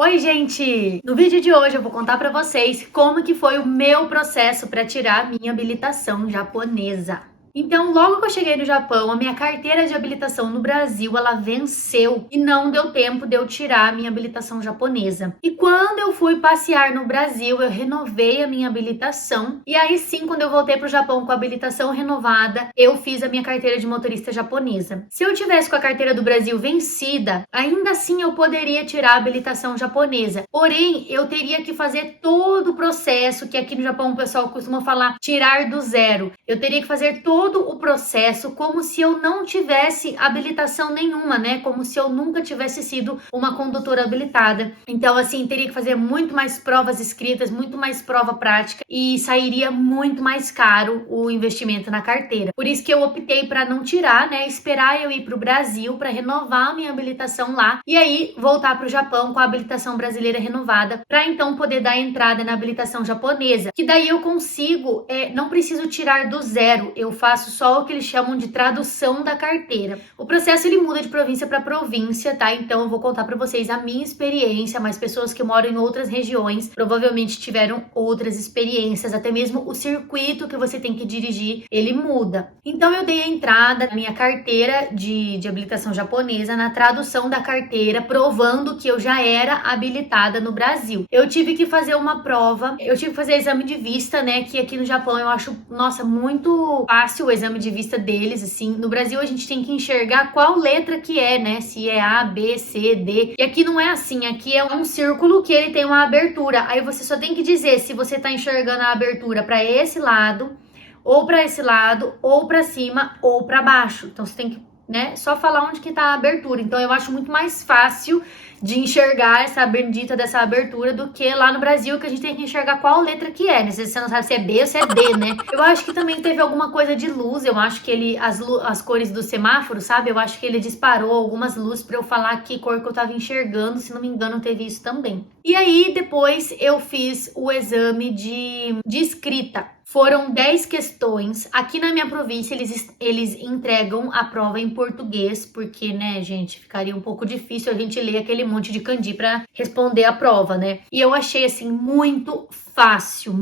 Oi, gente! No vídeo de hoje eu vou contar pra vocês como que foi o meu processo para tirar minha habilitação japonesa. Então, logo que eu cheguei no Japão, a minha carteira de habilitação no Brasil, ela venceu e não deu tempo de eu tirar a minha habilitação japonesa. E quando eu fui passear no Brasil, eu renovei a minha habilitação e aí sim, quando eu voltei pro Japão com a habilitação renovada, eu fiz a minha carteira de motorista japonesa. Se eu tivesse com a carteira do Brasil vencida, ainda assim eu poderia tirar a habilitação japonesa. Porém, eu teria que fazer todo o processo que aqui no Japão o pessoal costuma falar tirar do zero. Eu teria que fazer todo o processo como se eu não tivesse habilitação nenhuma, né? Como se eu nunca tivesse sido uma condutora habilitada. Então, assim, teria que fazer muito mais provas escritas, muito mais prova prática e sairia muito mais caro o investimento na carteira. Por isso que eu optei para não tirar, né? Esperar eu ir para o Brasil para renovar a minha habilitação lá e aí voltar para o Japão com a habilitação brasileira renovada para então poder dar entrada na habilitação japonesa. Que daí eu consigo, não preciso tirar do zero, eu faço só o que eles chamam de tradução da carteira. O processo ele muda de província para província, tá? Então eu vou contar para vocês a minha experiência, mas pessoas que moram em outras regiões provavelmente tiveram outras experiências, até mesmo o circuito que você tem que dirigir, ele muda. Então eu dei a entrada na minha carteira de habilitação japonesa, na tradução da carteira, provando que eu já era habilitada no Brasil. Eu tive que fazer uma prova, eu tive que fazer exame de vista, né? Que aqui no Japão eu acho, nossa, muito fácil o exame de vista deles, assim. No Brasil a gente tem que enxergar qual letra que é, né? Se é A, B, C, D. E aqui não é assim, aqui é um círculo que ele tem uma abertura. Aí você só tem que dizer se você tá enxergando a abertura para esse lado, ou para esse lado, ou para cima, ou para baixo. Então você tem que, né, só falar onde que tá a abertura. Então eu acho muito mais fácil de enxergar essa bendita dessa abertura do que lá no Brasil, que a gente tem que enxergar qual letra que é, né? Se você não sabe se é B ou se é D, né? Eu acho que também teve alguma coisa de luz, eu acho que ele, as cores do semáforo, sabe? Eu acho que ele disparou algumas luzes pra eu falar que cor que eu tava enxergando, se não me engano teve isso também. E aí depois eu fiz o exame de escrita. Foram 10 questões. Aqui na minha província, eles entregam a prova em português, porque, né, gente, ficaria um pouco difícil a gente ler aquele monte de kanji para responder a prova, né? E eu achei, assim, muito fácil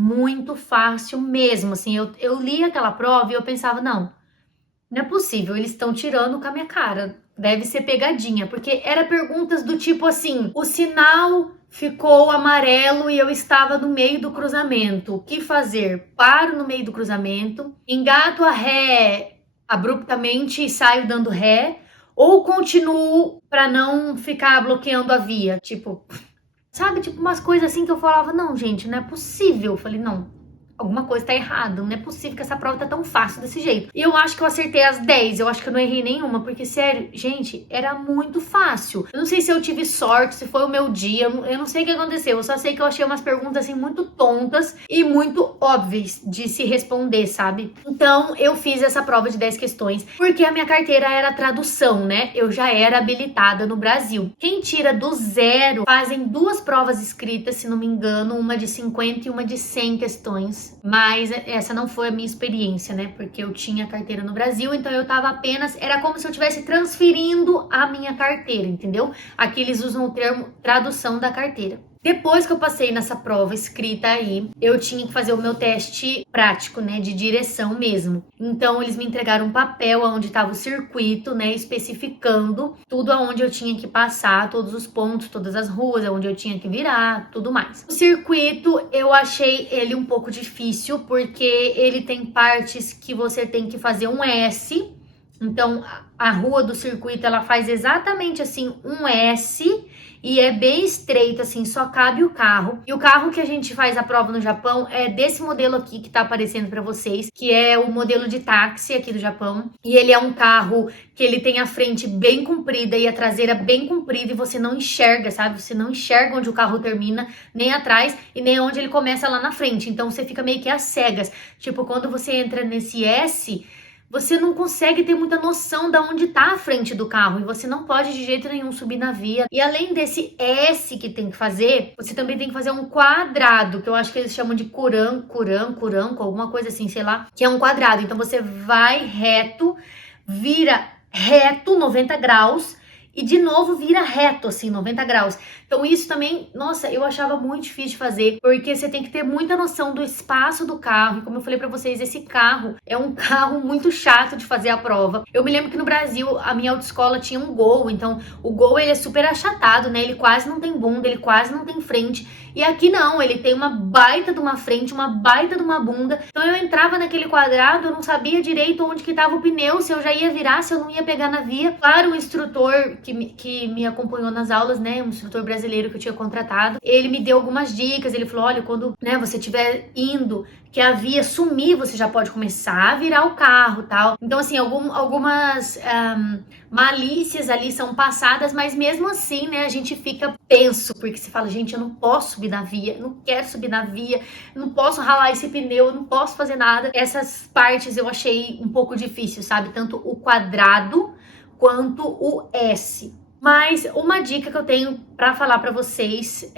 mesmo, assim. Eu li aquela prova e eu pensava, não é possível, eles estão tirando com a minha cara. Deve ser pegadinha, porque era perguntas do tipo assim, o sinal ficou amarelo e eu estava no meio do cruzamento. O que fazer? Paro no meio do cruzamento, engato a ré abruptamente e saio dando ré, ou continuo para não ficar bloqueando a via? Tipo, sabe? Tipo umas coisas assim que eu falava, não, gente, não é possível. Eu falei, não, alguma coisa tá errada, não é possível que essa prova tá tão fácil desse jeito. E eu acho que eu acertei as 10, eu acho que eu não errei nenhuma, porque sério, gente, era muito fácil. Eu não sei se eu tive sorte, se foi o meu dia, eu não sei o que aconteceu, eu só sei que eu achei umas perguntas assim muito tontas e muito óbvias de se responder, sabe? Então eu fiz essa prova de 10 questões, porque a minha carteira era tradução, né? Eu já era habilitada no Brasil. Quem tira do zero fazem duas provas escritas, se não me engano, uma de 50 e uma de 100 questões. Mas essa não foi a minha experiência, né? Porque eu tinha carteira no Brasil, então eu tava apenas... Era como se eu estivesse transferindo a minha carteira, entendeu? Aqui eles usam o termo tradução da carteira. Depois que eu passei nessa prova escrita aí, eu tinha que fazer o meu teste prático, né, de direção mesmo. Então, eles me entregaram um papel onde estava o circuito, né, especificando tudo aonde eu tinha que passar, todos os pontos, todas as ruas, aonde eu tinha que virar, tudo mais. O circuito, eu achei ele um pouco difícil, porque ele tem partes que você tem que fazer um S. Então, a rua do circuito, ela faz exatamente assim um S e é bem estreito, assim, só cabe o carro. E o carro que a gente faz a prova no Japão é desse modelo aqui que tá aparecendo pra vocês, que é o modelo de táxi aqui do Japão. E ele é um carro que ele tem a frente bem comprida e a traseira bem comprida e você não enxerga, sabe? Você não enxerga onde o carro termina, nem atrás e nem onde ele começa lá na frente. Então você fica meio que às cegas. Tipo, quando você entra nesse S... você não consegue ter muita noção de onde tá a frente do carro e você não pode de jeito nenhum subir na via. E além desse S que tem que fazer, você também tem que fazer um quadrado, que eu acho que eles chamam de curanco, alguma coisa assim, sei lá, que é um quadrado. Então você vai reto, vira reto 90 graus e de novo vira reto, assim, 90 graus. Então isso também, nossa, eu achava muito difícil de fazer, porque você tem que ter muita noção do espaço do carro. E como eu falei pra vocês, esse carro é um carro muito chato de fazer a prova. Eu me lembro que no Brasil, a minha autoescola tinha um Gol, então o Gol ele é super achatado, né? Ele quase não tem bunda, ele quase não tem frente. E aqui não, ele tem uma baita de uma frente, uma baita de uma bunda. Então eu entrava naquele quadrado, eu não sabia direito onde que tava o pneu, se eu já ia virar, se eu não ia pegar na via. Claro, o instrutor que me acompanhou nas aulas, né, um instrutor brasileiro que eu tinha contratado, ele me deu algumas dicas, ele falou, olha, quando, né, você estiver indo, que a via sumir, você já pode começar a virar o carro, tal. Então, assim, algumas malícias ali são passadas, mas mesmo assim, né, a gente fica tenso, porque você fala, gente, eu não posso subir na via, não quero subir na via, não posso ralar esse pneu, não posso fazer nada. Essas partes eu achei um pouco difícil, sabe? Tanto o quadrado quanto o S. Mas uma dica que eu tenho para falar para vocês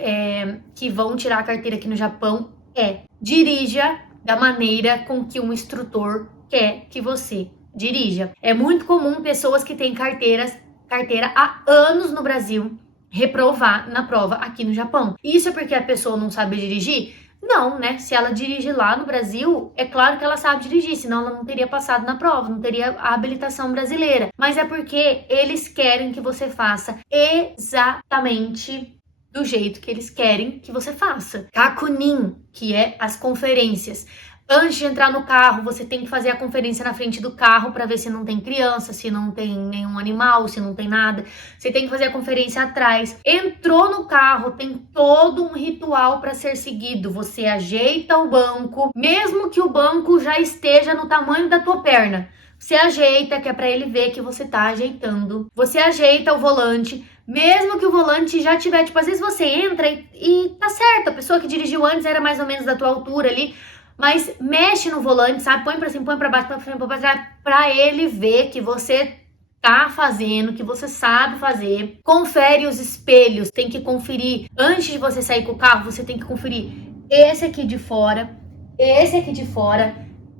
que vão tirar a carteira aqui no Japão é: dirija da maneira com que um instrutor quer que você dirija. É muito comum pessoas que têm carteira há anos no Brasil reprovar na prova aqui no Japão. Isso é porque a pessoa não sabe dirigir? Não, né? Se ela dirige lá no Brasil, é claro que ela sabe dirigir, senão ela não teria passado na prova, não teria a habilitação brasileira. Mas é porque eles querem que você faça exatamente do jeito que eles querem que você faça. Kakunin, que é as conferências. Antes de entrar no carro, você tem que fazer a conferência na frente do carro para ver se não tem criança, se não tem nenhum animal, se não tem nada. Você tem que fazer a conferência atrás. Entrou no carro, tem todo um ritual para ser seguido. Você ajeita o banco, mesmo que o banco já esteja no tamanho da tua perna. Você ajeita, que é para ele ver que você tá ajeitando. Você ajeita o volante, mesmo que o volante já tiver, tipo, às vezes você entra e tá certo, a pessoa que dirigiu antes era mais ou menos da tua altura ali, mas mexe no volante, sabe? Põe pra cima, põe pra baixo, põe pra frente, põe pra trás, pra ele ver que você tá fazendo, que você sabe fazer. Confere os espelhos, tem que conferir. Antes de você sair com o carro, você tem que conferir esse aqui de fora, esse aqui de fora,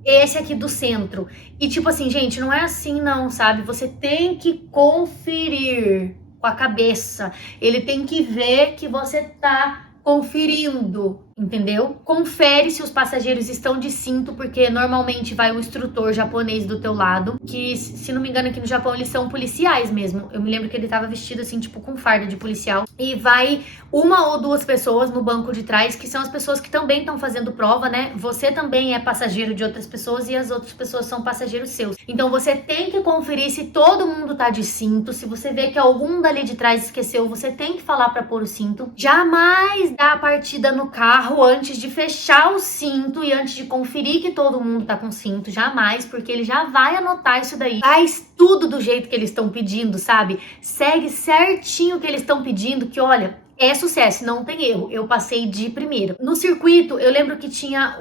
esse aqui do centro. E tipo assim, gente, não é assim não, sabe? Você tem que conferir com a cabeça. Ele tem que ver que você tá conferindo, entendeu? Confere se os passageiros estão de cinto, porque normalmente vai um instrutor japonês do teu lado, que, se não me engano, aqui no Japão eles são policiais mesmo. Eu me lembro que ele tava vestido assim, tipo, com farda de policial. E vai uma ou duas pessoas no banco de trás, que são as pessoas que também estão fazendo prova, né? Você também é passageiro de outras pessoas e as outras pessoas são passageiros seus. Então você tem que conferir se todo mundo tá de cinto. Se você vê que algum dali de trás esqueceu, você tem que falar pra pôr o cinto. Jamais dá a partida no carro antes de fechar o cinto e antes de conferir que todo mundo tá com cinto. Jamais, porque ele já vai anotar isso daí. Faz tudo do jeito que eles estão pedindo, sabe? Segue certinho o que eles estão pedindo, que olha, é sucesso, não tem erro. Eu passei de primeira. No circuito, eu lembro que tinha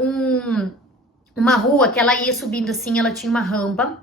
uma rua que ela ia subindo assim, ela tinha uma rampa.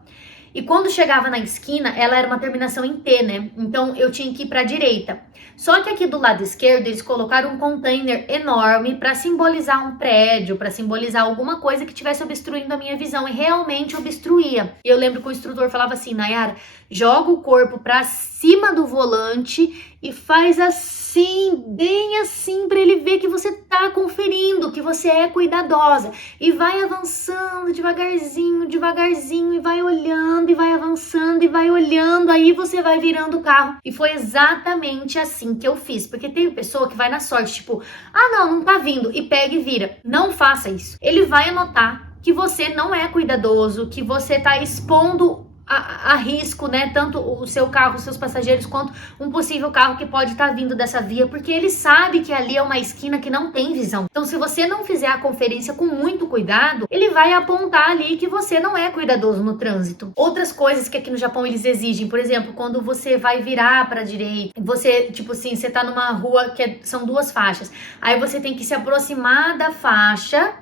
E quando chegava na esquina, ela era uma terminação em T, né? Então eu tinha que ir para a direita. Só que aqui do lado esquerdo eles colocaram um container enorme para simbolizar um prédio, para simbolizar alguma coisa que estivesse obstruindo a minha visão, e realmente obstruía. E eu lembro que o instrutor falava assim: Nayara, joga o corpo para cima do volante e faz assim, bem assim, para ele ver que você tá conferindo, que você é cuidadosa. E vai avançando devagarzinho, devagarzinho, e vai olhando, e vai avançando, e vai olhando, aí você vai virando o carro. E foi exatamente assim que eu fiz, porque tem pessoa que vai na sorte, tipo, ah não tá vindo, e pega e vira. Não faça isso. Ele vai anotar que você não é cuidadoso, que você tá expondo a risco, né, tanto o seu carro, os seus passageiros, quanto um possível carro que pode estar vindo dessa via, porque ele sabe que ali é uma esquina que não tem visão. Então, se você não fizer a conferência com muito cuidado, ele vai apontar ali que você não é cuidadoso no trânsito. Outras coisas que aqui no Japão eles exigem, por exemplo, quando você vai virar para a direita, você, tipo assim, você tá numa rua que são duas faixas, aí você tem que se aproximar da faixa,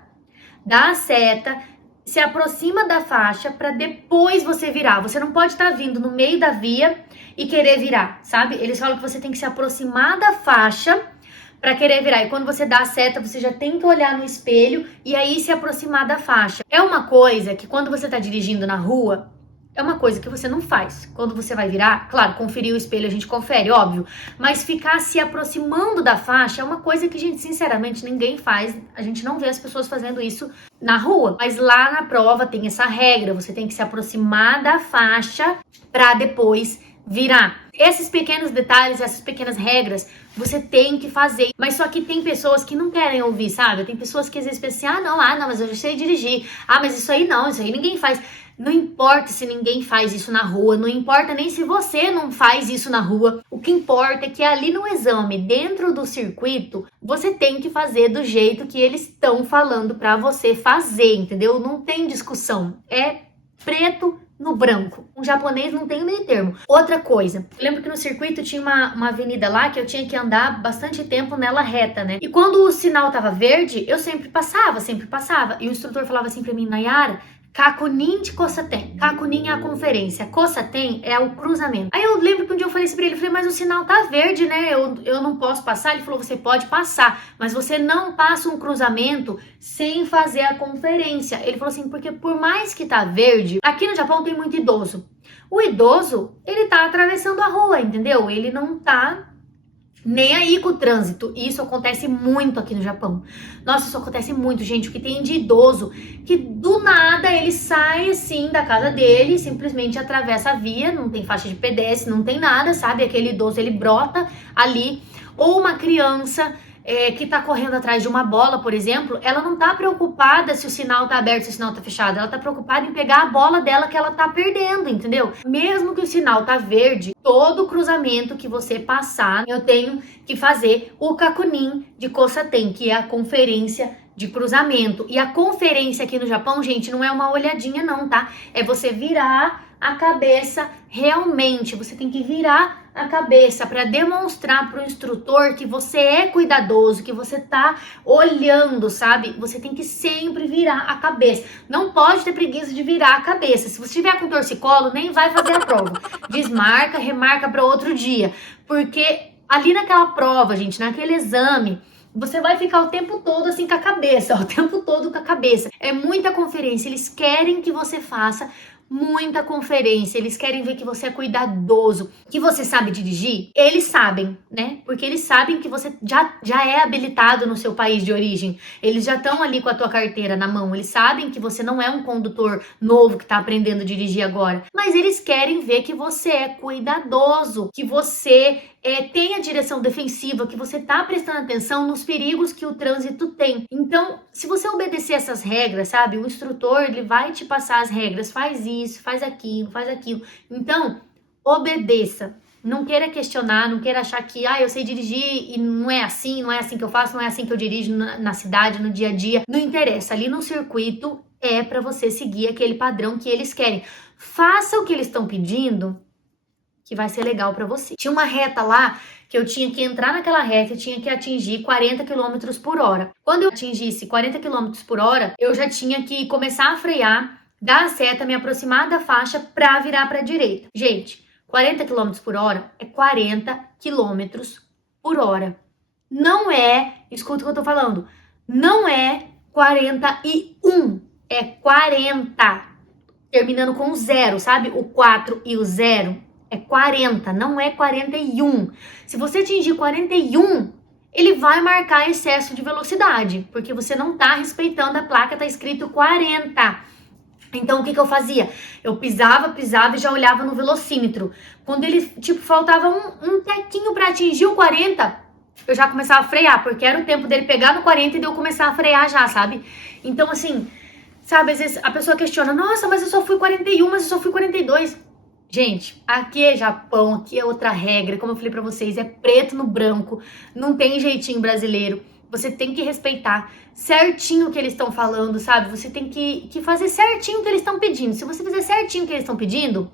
dar a seta, se aproxima da faixa para depois você virar. Você não pode estar vindo no meio da via e querer virar, sabe? Eles falam que você tem que se aproximar da faixa para querer virar. E quando você dá a seta, você já tem que olhar no espelho e aí se aproximar da faixa. É uma coisa que quando você tá dirigindo na rua, é uma coisa que você não faz. Quando você vai virar, claro, conferir o espelho a gente confere, óbvio, mas ficar se aproximando da faixa é uma coisa que, gente, sinceramente, ninguém faz. A gente não vê as pessoas fazendo isso na rua. Mas lá na prova tem essa regra, você tem que se aproximar da faixa para depois virar. Esses pequenos detalhes, essas pequenas regras, você tem que fazer. Mas só que tem pessoas que não querem ouvir, sabe? Tem pessoas que às vezes pensam assim, não, mas eu já sei dirigir. Ah, mas isso aí não, isso aí ninguém faz. Não importa se ninguém faz isso na rua, não importa nem se você não faz isso na rua. O que importa é que ali no exame, dentro do circuito, você tem que fazer do jeito que eles estão falando pra você fazer, entendeu? Não tem discussão. É preto no branco. Um japonês não tem meio termo. Outra coisa, eu lembro que no circuito tinha uma avenida lá que eu tinha que andar bastante tempo nela reta, né? E quando o sinal tava verde, eu sempre passava. E o instrutor falava assim pra mim, Nayara, Kakunin de Kosaten. Kakunin é a conferência. Kosaten é o cruzamento. Aí eu lembro que um dia eu falei assim pra ele, mas o sinal tá verde, né? Eu não posso passar. Ele falou, você pode passar, mas você não passa um cruzamento sem fazer a conferência. Ele falou assim, porque por mais que tá verde, aqui no Japão tem muito idoso. O idoso, ele tá atravessando a rua, entendeu? Ele não tá nem aí com o trânsito. E isso acontece muito aqui no Japão. Nossa, isso acontece muito, gente. O que tem de idoso que do nada ele sai assim da casa dele, simplesmente atravessa a via, não tem faixa de pedestre, não tem nada, sabe? Aquele idoso, ele brota ali. Ou uma criança que tá correndo atrás de uma bola, por exemplo, ela não tá preocupada se o sinal tá aberto, se o sinal tá fechado. Ela tá preocupada em pegar a bola dela que ela tá perdendo, entendeu? Mesmo que o sinal tá verde, todo cruzamento que você passar, eu tenho que fazer o Kakunin de Kosaten, que é a conferência de cruzamento. E a conferência aqui no Japão, gente, não é uma olhadinha não, tá? É você virar a cabeça realmente. Você tem que virar a cabeça para demonstrar para o instrutor que você é cuidadoso, que você tá olhando, sabe? Você tem que sempre virar a cabeça. Não pode ter preguiça de virar a cabeça. Se você tiver com torcicolo, nem vai fazer a prova. Desmarca, remarca para outro dia. Porque ali naquela prova, gente, naquele exame, você vai ficar o tempo todo assim com a cabeça, o tempo todo com a cabeça. É muita conferência, eles querem que você faça muita conferência, eles querem ver que você é cuidadoso, que você sabe dirigir. Eles sabem, né? Porque eles sabem que você já é habilitado no seu país de origem. Eles já estão ali com a tua carteira na mão. Eles sabem que você não é um condutor novo que tá aprendendo a dirigir agora. Mas eles querem ver que você é cuidadoso, que você tem a direção defensiva, que você tá prestando atenção nos perigos que o trânsito tem. Então, se você obedecer essas regras, sabe? O instrutor, ele vai te passar as regras, faz isso, faz aquilo, faz aquilo. Então, obedeça. Não queira questionar, não queira achar que, eu sei dirigir e não é assim que eu faço, não é assim que eu dirijo na cidade, no dia a dia. Não interessa, ali no circuito é para você seguir aquele padrão que eles querem. Faça o que eles estão pedindo, que vai ser legal pra você. Tinha uma reta lá que eu tinha que entrar naquela reta e tinha que atingir 40 km por hora. Quando eu atingisse 40 km por hora, eu já tinha que começar a frear, dar a seta, me aproximar da faixa pra virar pra direita. Gente, 40 km por hora é 40 km por hora. Não é, escuta o que eu tô falando, não é 41, é 40. Terminando com o 0, sabe? O 4 e o 0. É 40, não é 41. Se você atingir 41, ele vai marcar excesso de velocidade, porque você não tá respeitando a placa, tá escrito 40. Então, o que eu fazia? Eu pisava e já olhava no velocímetro. Quando ele, faltava um tequinho pra atingir o 40, eu já começava a frear, porque era o tempo dele pegar no 40 e de eu começar a frear já, sabe? Então, assim, sabe, às vezes a pessoa questiona, nossa, mas eu só fui 41, mas eu só fui 42. Gente, aqui é Japão, aqui é outra regra, como eu falei pra vocês, é preto no branco, não tem jeitinho brasileiro. Você tem que respeitar certinho o que eles estão falando, sabe? Você tem que fazer certinho o que eles estão pedindo. Se você fizer certinho o que eles estão pedindo,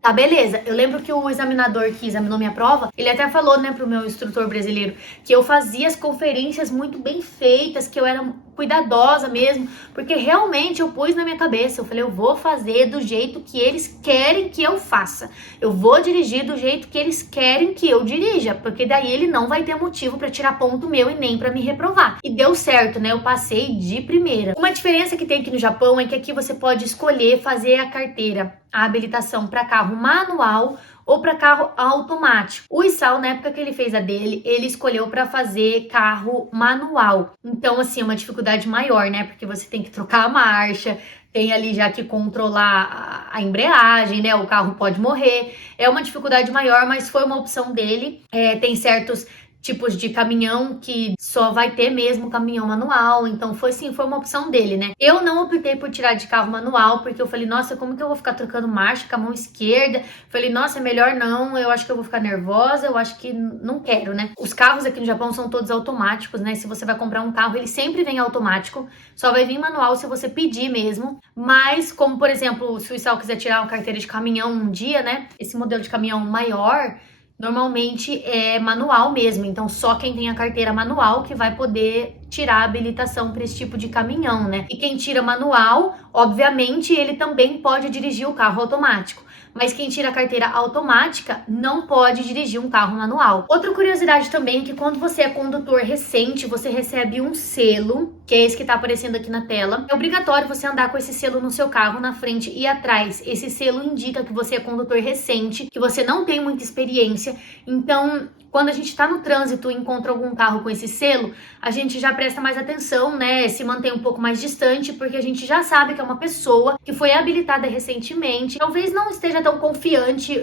tá, beleza. Eu lembro que o examinador que examinou minha prova, ele até falou, né, pro meu instrutor brasileiro, que eu fazia as conferências muito bem feitas, que eu era cuidadosa mesmo, porque realmente eu pus na minha cabeça, eu falei, eu vou fazer do jeito que eles querem que eu faça. Eu vou dirigir do jeito que eles querem que eu dirija, porque daí ele não vai ter motivo para tirar ponto meu e nem para me reprovar. E deu certo, né? Eu passei de primeira. Uma diferença que tem aqui no Japão é que aqui você pode escolher fazer a carteira, a habilitação para carro manual ou para carro automático. O Isao, na época que ele fez a dele, ele escolheu para fazer carro manual. Então, assim, é uma dificuldade maior, né? Porque você tem que trocar a marcha, tem ali já que controlar a embreagem, né? O carro pode morrer. É uma dificuldade maior, mas foi uma opção dele. Tem certos tipos de caminhão que só vai ter mesmo caminhão manual, então foi uma opção dele, né? Eu não optei por tirar de carro manual, porque eu falei, nossa, como que eu vou ficar trocando marcha com a mão esquerda? Falei, nossa, é melhor não, eu acho que eu vou ficar nervosa, eu acho que não quero, né? Os carros aqui no Japão são todos automáticos, né? Se você vai comprar um carro, ele sempre vem automático, só vai vir manual se você pedir mesmo, mas como, por exemplo, se o Isao quiser tirar uma carteira de caminhão um dia, né? Esse modelo de caminhão maior, normalmente é manual mesmo, então só quem tem a carteira manual que vai poder tirar a habilitação para esse tipo de caminhão, né? E quem tira manual, obviamente, ele também pode dirigir o carro automático. Mas quem tira a carteira automática não pode dirigir um carro manual. Outra curiosidade também é que quando você é condutor recente, você recebe um selo, que é esse que tá aparecendo aqui na tela. É obrigatório você andar com esse selo no seu carro, na frente e atrás. Esse selo indica que você é condutor recente, que você não tem muita experiência. Então, quando a gente tá no trânsito e encontra algum carro com esse selo, a gente já presta mais atenção, né? Se mantém um pouco mais distante, porque a gente já sabe que é uma pessoa que foi habilitada recentemente. Talvez não esteja tão confiante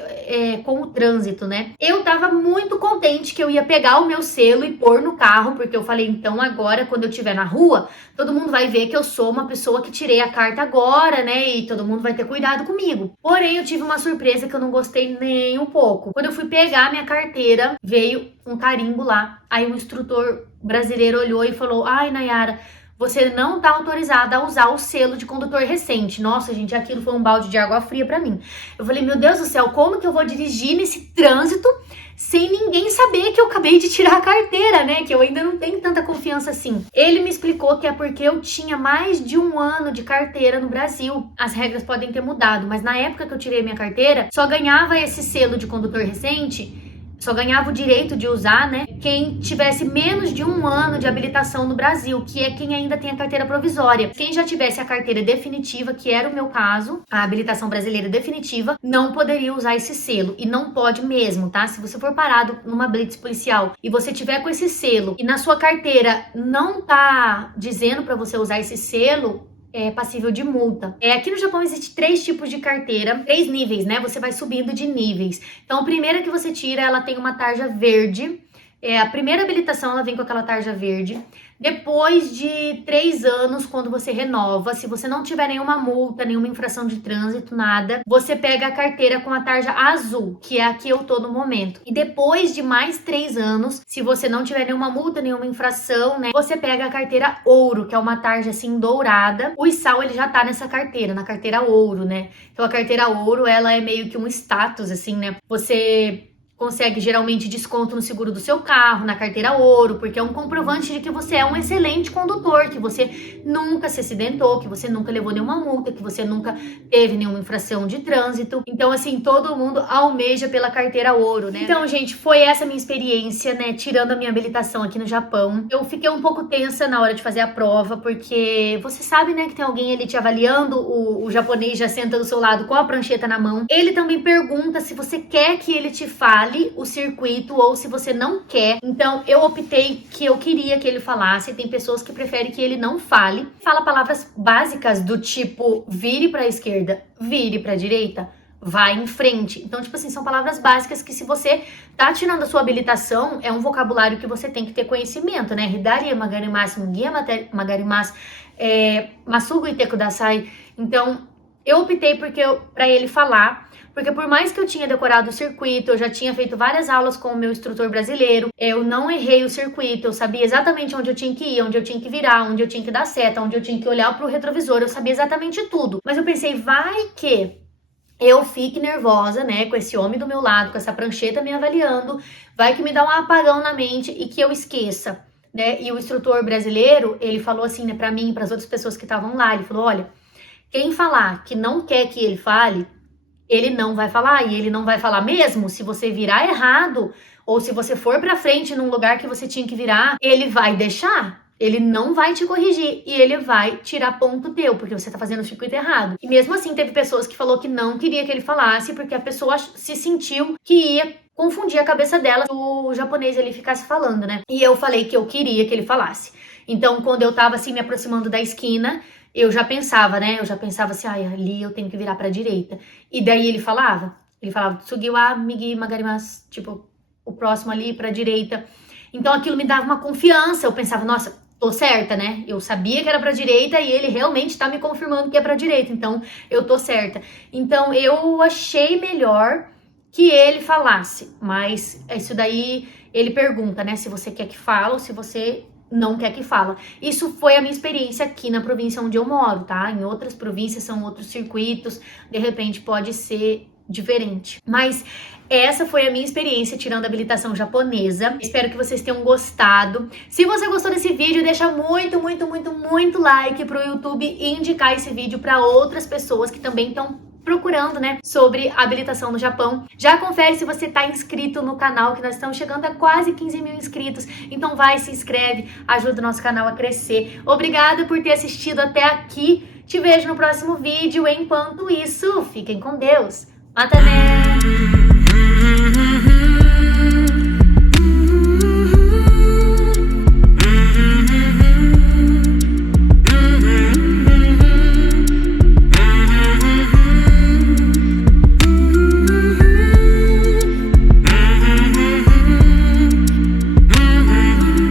com o trânsito, né? Eu tava muito contente que eu ia pegar o meu selo e pôr no carro, porque eu falei, então agora, quando eu estiver na rua, todo mundo vai ver que eu sou uma pessoa que tirei a carta agora, né? E todo mundo vai ter cuidado comigo. Porém, eu tive uma surpresa que eu não gostei nem um pouco. Quando eu fui pegar minha carteira, veio um carimbo lá. Aí o instrutor brasileiro olhou e falou, ai, Nayara, você não tá autorizada a usar o selo de condutor recente. Nossa, gente, aquilo foi um balde de água fria pra mim. Eu falei, meu Deus do céu, como que eu vou dirigir nesse trânsito sem ninguém saber que eu acabei de tirar a carteira, né? Que eu ainda não tenho tanta confiança assim. Ele me explicou que é porque eu tinha mais de 1 ano de carteira no Brasil. As regras podem ter mudado, mas na época que eu tirei minha carteira, só ganhava esse selo de condutor recente, só ganhava o direito de usar, né, quem tivesse menos de 1 ano de habilitação no Brasil, que é quem ainda tem a carteira provisória. Quem já tivesse a carteira definitiva, que era o meu caso, a habilitação brasileira definitiva, não poderia usar esse selo. E não pode mesmo, tá? Se você for parado numa blitz policial e você tiver com esse selo e na sua carteira não tá dizendo para você usar esse selo, é passível de multa. Aqui no Japão existe 3 tipos de carteira, 3 níveis, né? Você vai subindo de níveis. Então, a primeira que você tira, ela tem uma tarja verde. A primeira habilitação, ela vem com aquela tarja verde. Depois de 3 anos, quando você renova, se você não tiver nenhuma multa, nenhuma infração de trânsito, nada, você pega a carteira com a tarja azul, que é a que eu tô no momento. E depois de mais 3 anos, se você não tiver nenhuma multa, nenhuma infração, né, você pega a carteira ouro, que é uma tarja assim dourada. O Isao, ele já tá nessa carteira, na carteira ouro, né? Então a carteira ouro, ela é meio que um status, assim, né? Você consegue geralmente desconto no seguro do seu carro, na carteira ouro, porque é um comprovante de que você é um excelente condutor, que você nunca se acidentou, que você nunca levou nenhuma multa, que você nunca teve nenhuma infração de trânsito. Então, assim, todo mundo almeja pela carteira ouro, né? Então, gente, foi essa minha experiência, né, tirando a minha habilitação aqui no Japão. Eu fiquei um pouco tensa na hora de fazer a prova, porque você sabe, né, que tem alguém ali te avaliando, o japonês já senta do seu lado com a prancheta na mão. Ele também pergunta se você quer que ele te fale o circuito ou se você não quer. Então eu optei que eu queria que ele falasse. Tem pessoas que preferem que ele não fale. Fala palavras básicas do tipo vire para a esquerda, vire para a direita, vai em frente. Então, tipo assim, são palavras básicas que se você tá tirando a sua habilitação, é um vocabulário que você tem que ter conhecimento, né? Hidari magarimasu, mugia magarimasu, masugo ite kudasai. Então eu optei para ele falar, porque por mais que eu tinha decorado o circuito, eu já tinha feito várias aulas com o meu instrutor brasileiro, eu não errei o circuito, eu sabia exatamente onde eu tinha que ir, onde eu tinha que virar, onde eu tinha que dar seta, onde eu tinha que olhar pro retrovisor, eu sabia exatamente tudo. Mas eu pensei, vai que eu fique nervosa, né, com esse homem do meu lado, com essa prancheta me avaliando, vai que me dá um apagão na mente e que eu esqueça. né? E o instrutor brasileiro, ele falou assim, né, pra mim e pras outras pessoas que estavam lá, ele falou, olha, quem falar que não quer que ele fale, ele não vai falar, e ele não vai falar mesmo se você virar errado, ou se você for pra frente num lugar que você tinha que virar, ele vai deixar. Ele não vai te corrigir e ele vai tirar ponto teu, porque você tá fazendo o circuito errado. E mesmo assim, teve pessoas que falou que não queria que ele falasse, porque a pessoa se sentiu que ia confundir a cabeça dela se o japonês ele ficasse falando, né? E eu falei que eu queria que ele falasse. Então, quando eu tava assim me aproximando da esquina, eu já pensava, né? Eu já pensava assim, ai, ali eu tenho que virar pra direita. E daí ele falava, Tsugiwa migi magarimasu, tipo, o próximo ali pra direita. Então aquilo me dava uma confiança. Eu pensava, nossa, tô certa, né? Eu sabia que era pra direita e ele realmente tá me confirmando que é pra direita. Então eu tô certa. Então eu achei melhor que ele falasse. Mas isso daí ele pergunta, né? Se você quer que fale ou se você não quer que fala. Isso foi a minha experiência aqui na província onde eu moro, tá? Em outras províncias são outros circuitos, de repente pode ser diferente. Mas essa foi a minha experiência tirando a habilitação japonesa. Espero que vocês tenham gostado. Se você gostou desse vídeo, deixa muito like pro YouTube e indicar esse vídeo para outras pessoas que também estão procurando, né, sobre habilitação no Japão. Já confere se você tá inscrito no canal, que nós estamos chegando a quase 15 mil inscritos. Então vai, se inscreve, ajuda o nosso canal a crescer. Obrigada por ter assistido até aqui. Te vejo no próximo vídeo. Enquanto isso, fiquem com Deus. Mata, né?